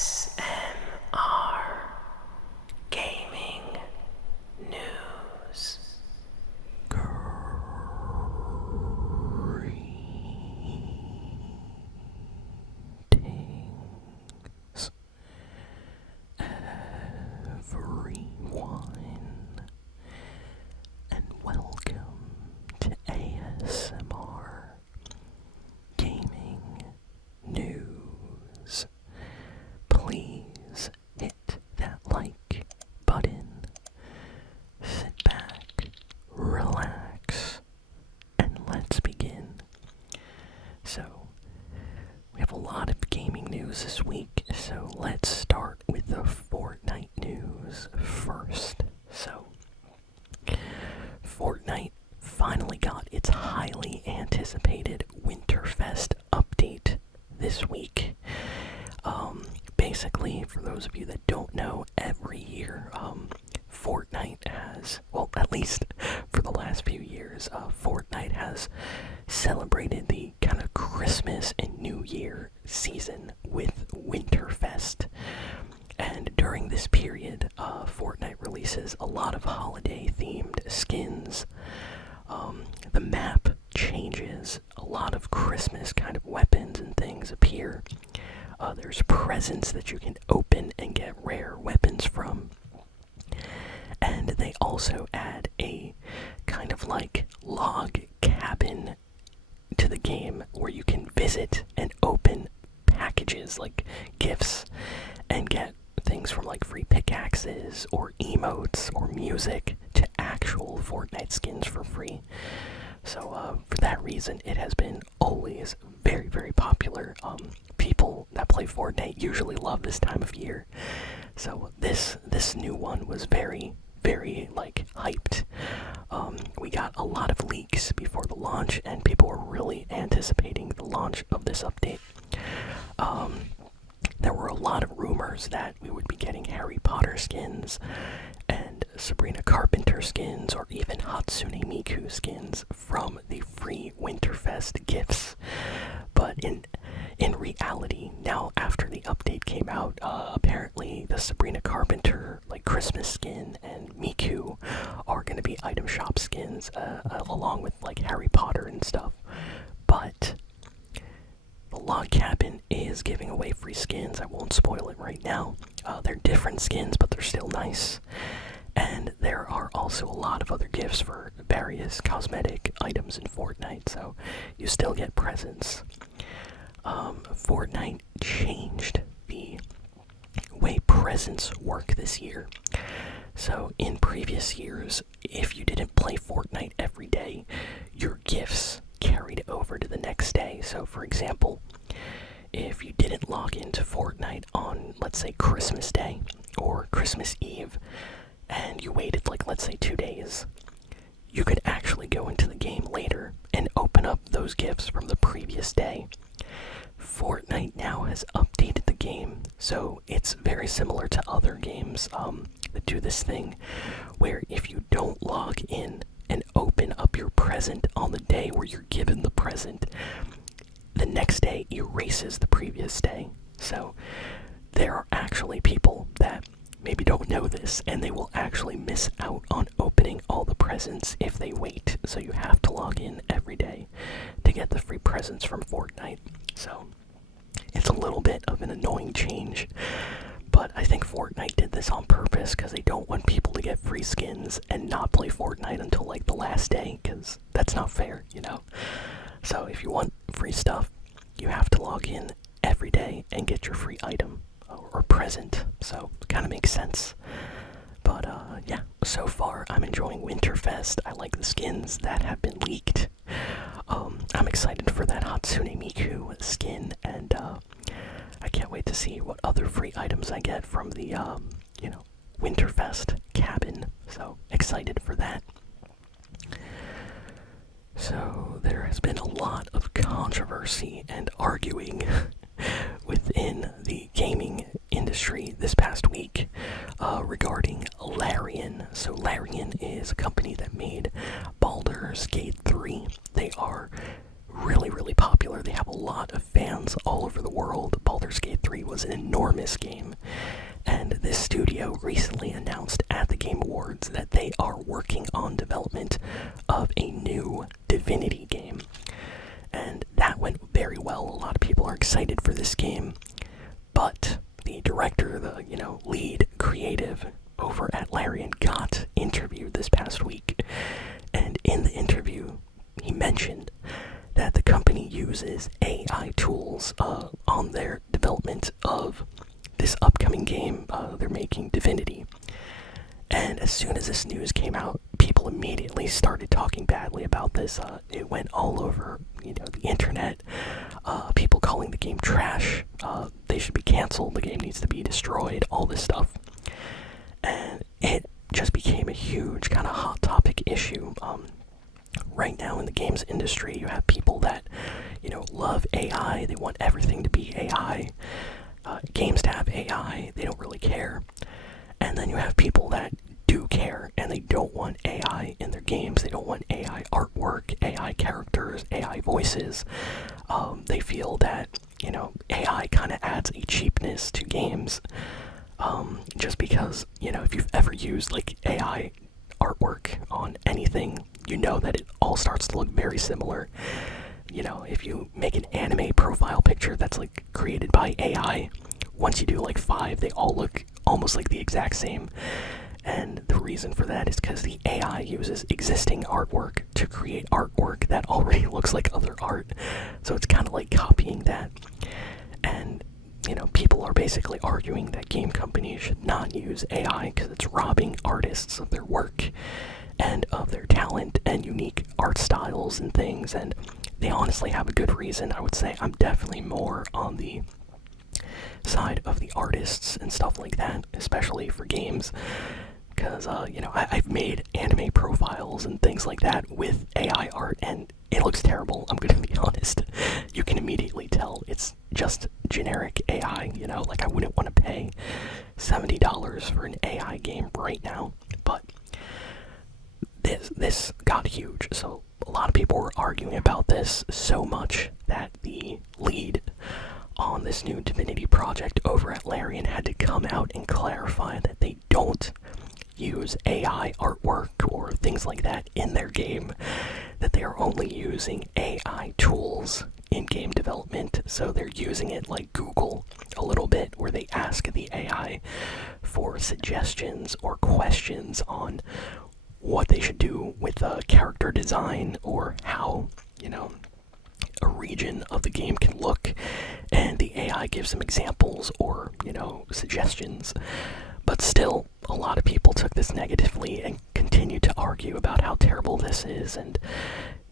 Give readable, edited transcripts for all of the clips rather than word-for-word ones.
ASMR Gaming News. Greetings, everyone, and welcome to ASMR Gaming News. Please hit that like button, sit back, relax, and let's begin. So, we have a lot of gaming news this week, so let's start with the Fortnite news first. So, Fortnite finally got its highly anticipated Winterfest update this week. Basically, for those of you that don't know, every year, Fortnite has, well, at least for the last few years, Fortnite has celebrated the kind of Christmas and New Year season with Winterfest. And during this period, Fortnite releases a lot of holiday-themed skins. The map changes, a lot of Christmas kind of weapons and things appear. There's presents that you can open and get rare weapons from. And they also add a kind of like log cabin to the game where you can visit and open packages like gifts and get things from like free pickaxes or emotes or music to actual Fortnite skins for free. So for that reason, it has been always very, very popular. People that play Fortnite usually love this time of year. So this new one was very, very like hyped. We got a lot of leaks before the launch, and people were really anticipating the launch of this update. There were a lot of rumors that we would be getting Harry Potter skins and Sabrina Carpenter skins or even Hatsune Miku skins from the free Winterfest gifts. But in reality, now after the update came out, apparently the Sabrina Carpenter like Christmas skin and Miku are going to be item shop skins along with like Harry Potter and stuff. But the log cabin is giving away free skins. I won't spoil it right now. They're different skins, but they're still nice. And there are also a lot of other gifts for various cosmetic items in Fortnite, so you still get presents. Fortnite changed the way presents work this year. So in previous years, if you didn't play Fortnite every day, your gifts carried over to the next day. So for example, if you didn't log into Fortnite on, let's say, Christmas Day or Christmas Eve, and you waited like, let's say, 2 days, you could actually go into the game later and open up those gifts from the previous day. Fortnite now has updated the game, so it's very similar to other games that do this thing, where if you don't log in and open up your present on the day where you're given the present, the next day erases the previous day. So there are actually people that maybe don't know this, and they will actually miss out on opening all the presents if they wait. So you have to log in every day to get the free presents from Fortnite. So it's a little bit of an annoying change, but I think Fortnite did this on purpose because they don't want people to get free skins and not play Fortnite until like the last day, because that's not fair, you know? So if you want free stuff, you have to log in every day and get your free item or present, so it kind of makes sense. But yeah, so far I'm enjoying Winterfest. I like the skins that have been leaked. I'm excited for that Hatsune Miku skin, and I can't wait to see what other free items I get from the, Winterfest cabin. So excited for that. So there has been a lot of controversy and arguing within the gaming industry this past week regarding Larian. So Larian is a company that made Baldur's Gate 3. They are really, really popular. They have a lot of fans all over the world. Baldur's Gate 3 was an enormous game. And this studio recently announced at the Game Awards that they are working on development of a new Divinity game. And that went very well. A lot of people are excited for this game. But the director, the, lead creative over at Larian got interviewed this past week. And in the interview, he mentioned that the company uses AI tools on their development of this upcoming game they're making, Divinity. And as soon as this news came out, people immediately started talking badly about this. It went all over, the internet. People calling the game trash. They should be canceled. The game needs to be destroyed. All this stuff. And it just became a huge kind of hot topic issue. Right now in the games industry, you have people that, love AI. They want everything to be AI. Games to have AI. They don't really care. And then you have people that do care, and they don't want AI in their games. They don't want AI artwork, AI characters, AI voices. They feel that, AI kind of adds a cheapness to games. Just because, if you've ever used, AI artwork on anything, you know that it all starts to look very similar. If you make an anime profile picture that's, created by AI, once you do, 5, they all look almost like the exact same. And the reason for that is because the AI uses existing artwork to create artwork that already looks like other art. So it's kind of like copying that. And, people are basically arguing that game companies should not use AI because it's robbing artists of their work and of their talent and unique art styles and things. And they honestly have a good reason. I would say I'm definitely more on the side of the artists and stuff like that, especially for games. Because, I've made anime profiles and things like that with AI art, and it looks terrible, I'm gonna be honest. You can immediately tell it's just generic AI, I wouldn't want to pay $70 for an AI game right now. But this got huge, so a lot of people were arguing about this so much that the lead on this new Divinity project over at Larian had to come out and clarify that they don't use AI artwork or things like that in their game, that they are only using AI tools in game development. So they're using it like Google a little bit, where they ask the AI for suggestions or questions on what they should do with character design or how, a region of the game can look, and the AI gives them examples or, suggestions. But still, a lot of people took this negatively and continued to argue about how terrible this is, and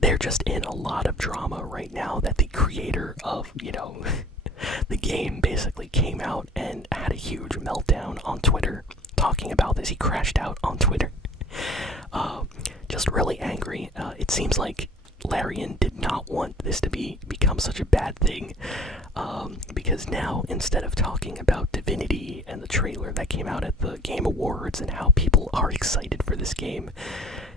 they're just in a lot of drama right now that the creator of, the game basically came out and had a huge meltdown on Twitter talking about this. He crashed out on Twitter. Just really angry. It seems like Larian did not want this to become such a bad thing, because now, instead of talking about Divinity and the trailer that came out at the Game Awards and how people are excited for this game,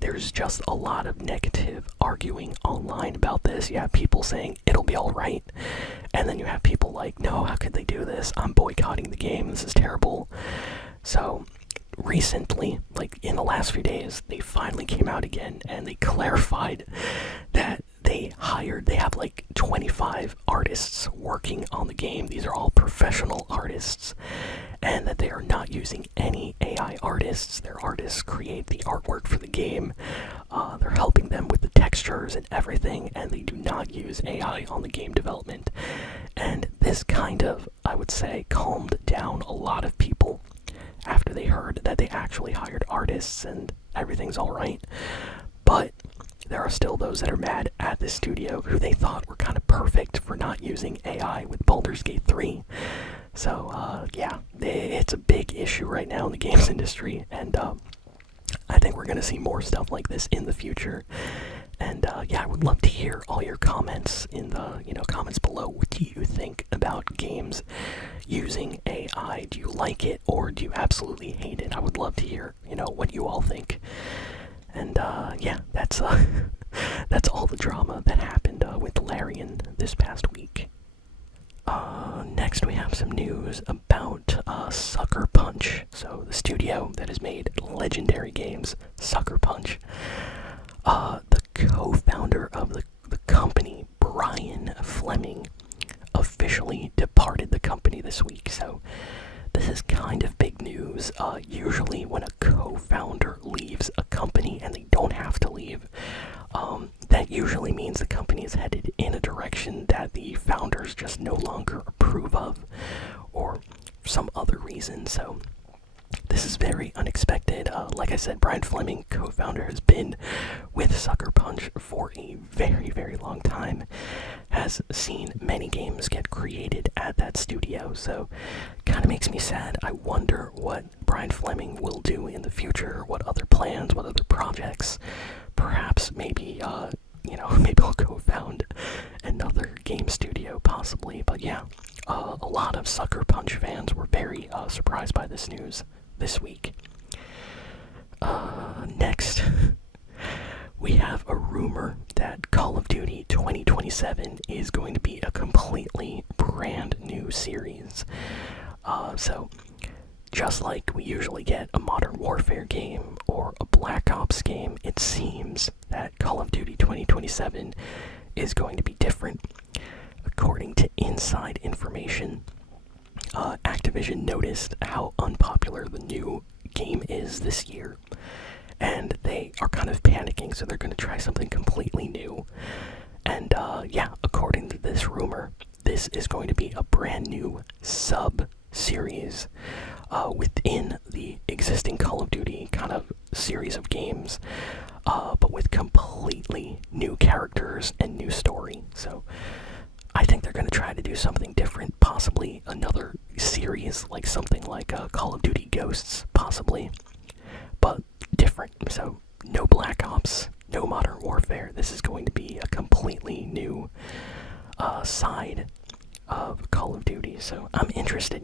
there's just a lot of negative arguing online about this. You have people saying it'll be alright, and then you have people like, no, how could they do this? I'm boycotting the game, this is terrible. So recently, in the last few days, they finally came out again and they clarified that they have 25 artists working on the game. These are all professional artists, and that they are not using any AI artists. Their artists create the artwork for the game. They're helping them with the textures and everything, and they do not use AI on the game development. And this kind of, I would say, calmed down a lot of people after they heard that they actually hired artists and everything's alright. But there are still those that are mad at this studio who they thought were kind of perfect for not using AI with Baldur's Gate 3. So, yeah, it's a big issue right now in the games industry, and I think we're going to see more stuff like this in the future. And, yeah, I would love to hear all your comments in the, comments below. What do you think about games using AI? Do you like it, or do you absolutely hate it? I would love to hear, what you all think. And, yeah, that's all the drama that happened with Larian this past week. Next next we have some news about Sucker Punch. So the studio that has made legendary games, Sucker Punch. The co-founder of the company, Brian Fleming, officially departed the company this week. So this is kind of big news. Usually when a co-founder leaves a company, and they don't have to leave, that usually means the company is headed in a direction that the founders just no longer approve of, or some other reason. So this is very unexpected. Like I said, Brian Fleming, co-founder, has been with Sucker Punch for a very, very long time. Has seen many games get created at that studio, so kind of makes me sad. I wonder what Brian Fleming will do in the future, what other plans, what other projects. Perhaps maybe, maybe I'll co-found another game studio, possibly. But yeah, a lot of Sucker Punch fans were very surprised by this news this week. Next, we have a rumor that Call of Duty 2027 is going to be a completely brand new series. So, just like we usually get a Modern Warfare game or a Black Ops game, it seems that Call of Duty 2027 is going to be different. According to inside information, Activision noticed how unpopular the new game is this year, and they are kind of panicking, so they're going to try something completely new. And according to this rumor, this is going to be a brand new sub-series within the existing Call of Duty kind of series of games, but with completely new characters and new story. So I think they're going to try to do something different, possibly another series, like something like Call of Duty Ghosts, possibly, but different. So no Black Ops, no Modern Warfare. This is going to be a completely new side of Call of Duty. So I'm interested,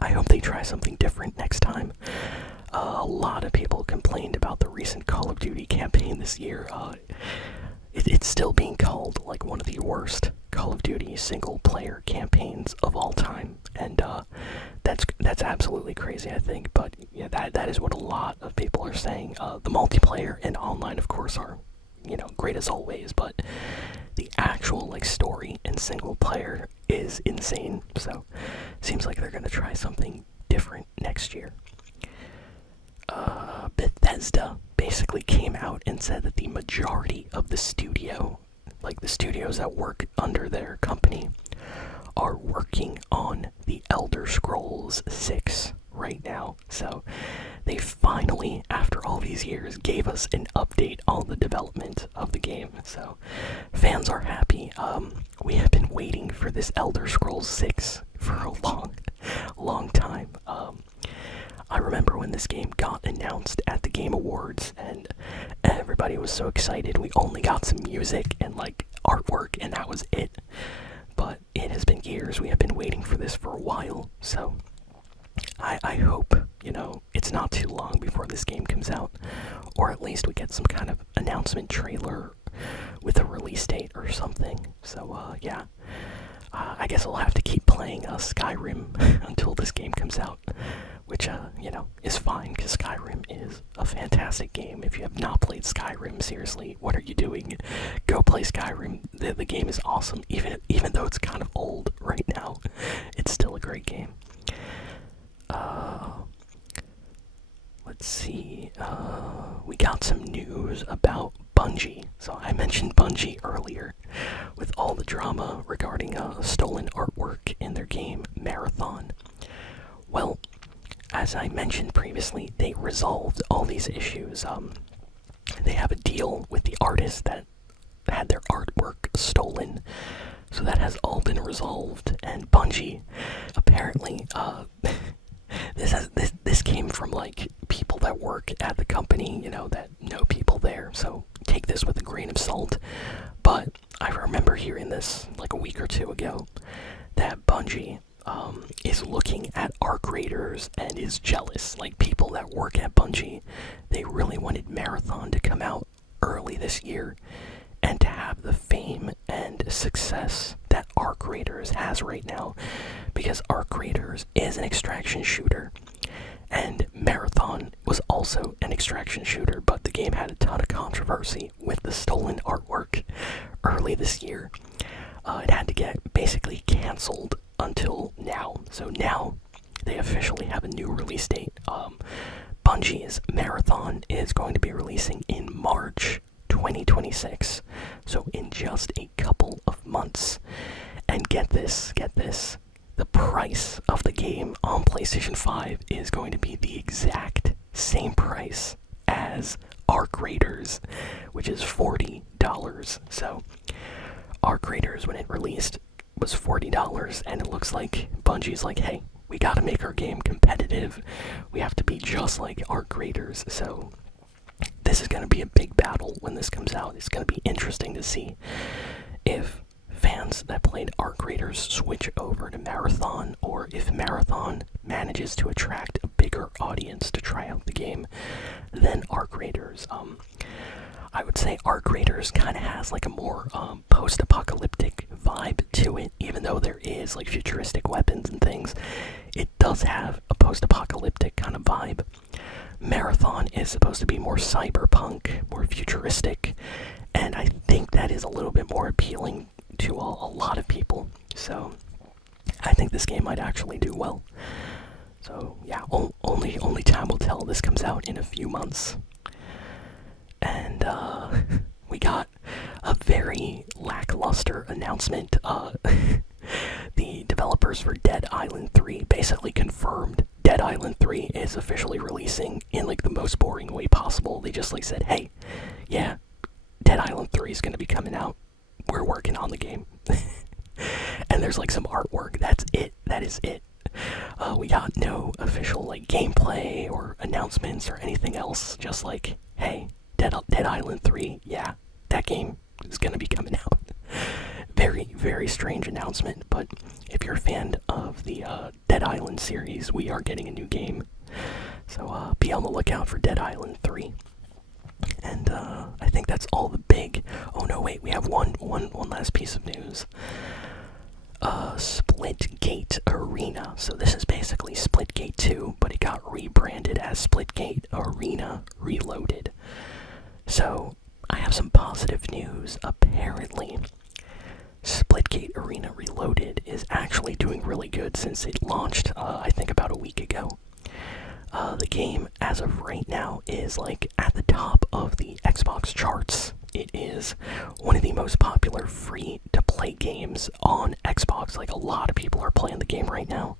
I hope they try something different next time. A lot of people complained about the recent Call of Duty campaign this year. It's still being called like one of the worst Call of Duty single-player campaigns of all time, and that's absolutely crazy, I think. But yeah, that is what a lot of people are saying. The multiplayer and online, of course, are great as always, but the actual like story and single-player is insane. So seems like they're gonna try something different next year. Bethesda basically came out and said that the majority of the studio, like the studios that work under their company, are working on the Elder Scrolls 6 right now. So they finally, after all these years, gave us an update on the development of the game. So fans are happy. We have been waiting for this Elder Scrolls 6 for a long time. I remember when this game got announced at the Game Awards, and everybody was so excited. We only got some music and like artwork, and that was it. But it has been years. We have been waiting for this for a while, so I hope, it's not too long before this game comes out, or at least we get some kind of announcement trailer with a release date or something. So I guess I'll have to keep playing Skyrim until this game comes out, which is fine, because Skyrim is a fantastic game. If you have not played Skyrim, seriously, what are you doing? Go play Skyrim. The game is awesome, even though it's kind of old right now. It's still a great game. Let's see. We got some news about Bungie. So I mentioned Bungie earlier with all the drama regarding stolen artwork in their game Marathon. Well, as I mentioned previously, they resolved all these issues. They have a deal with the artists that had their artwork stolen, so that has all been resolved. And Bungie, apparently, this came from like people that work at the company, that know people there. So take this with a grain of salt. But I remember hearing this like a week or two ago, that Bungie is looking at art creators and is jealous. Like people that work at Bungie, they really wanted Marathon to come out early this year, and to have the fame and success that Arc Raiders has right now, because Arc Raiders is an extraction shooter, and Marathon was also an extraction shooter, but the game had a ton of controversy with the stolen artwork early this year. It had to get basically canceled until now. So now they officially have a new release date. Bungie's Marathon is going to be releasing in March 2026. So in just a couple of months. And get this. The price of the game on PlayStation 5 is going to be the exact same price as Arc Raiders, which is $40. So Arc Raiders, when it released, was $40, and it looks like Bungie's like, hey, we gotta make our game competitive. We have to be just like Arc Raiders. So this is gonna be a big battle when this comes out. It's gonna be interesting to see if fans that played Arc Raiders switch over to Marathon, or if Marathon manages to attract a bigger audience to try out the game than Arc Raiders. I would say Arc Raiders kind of has like a more post-apocalyptic vibe to it, even though there is like futuristic weapons and things. It does have a post-apocalyptic kind of vibe. Marathon is supposed to be more cyberpunk, more futuristic, and I think that is a little bit more appealing to a lot of people. So I think this game might actually do well. So yeah, only time will tell. This comes out in a few months. And we got a very lackluster announcement. The developers for Dead Island 3 basically confirmed Dead Island 3 is officially releasing in like the most boring way possible. They just like said, hey, yeah, Dead Island 3 is going to be coming out. We're working on the game. And there's like some artwork. That's it. That is it. We got no official like gameplay or announcements or anything else. Just like, hey, Dead Island 3, yeah, that game is gonna be coming out. Very, very strange announcement, but if you're a fan of the Dead Island series, we are getting a new game. So be on the lookout for Dead Island 3. And I think that's all the big... Oh no, wait, we have one last piece of news. Splitgate Arena. So this is basically Splitgate 2, but it got rebranded as Splitgate Arena Reloaded. So, I have some positive news. Apparently, Splitgate Arena Reloaded is actually doing really good since it launched, I think about a week ago. The game, as of right now, is like at the top of the Xbox charts. It is one of the most popular free-to-play games on Xbox. Like, a lot of people are playing the game right now.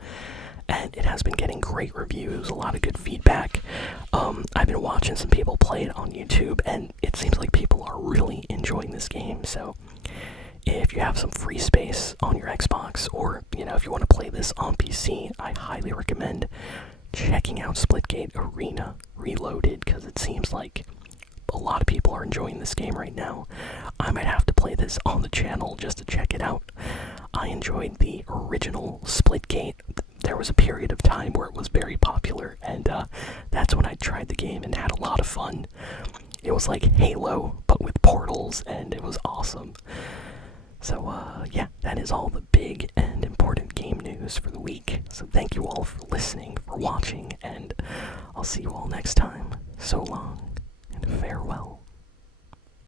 And it has been getting great reviews, a lot of good feedback. I've been watching some people play it on YouTube, and it seems like people are really enjoying this game. So if you have some free space on your Xbox, or if you want to play this on PC, I highly recommend checking out Splitgate Arena Reloaded, because it seems like a lot of people are enjoying this game right now. I might have to play this on the channel just to check it out. I enjoyed the original Splitgate. There was a period of time where it was very popular, and that's when I tried the game and had a lot of fun. It was like Halo, but with portals, and it was awesome. So, yeah, that is all the big and important game news for the week. So thank you all for listening, for watching, and I'll see you all next time. So long, and farewell.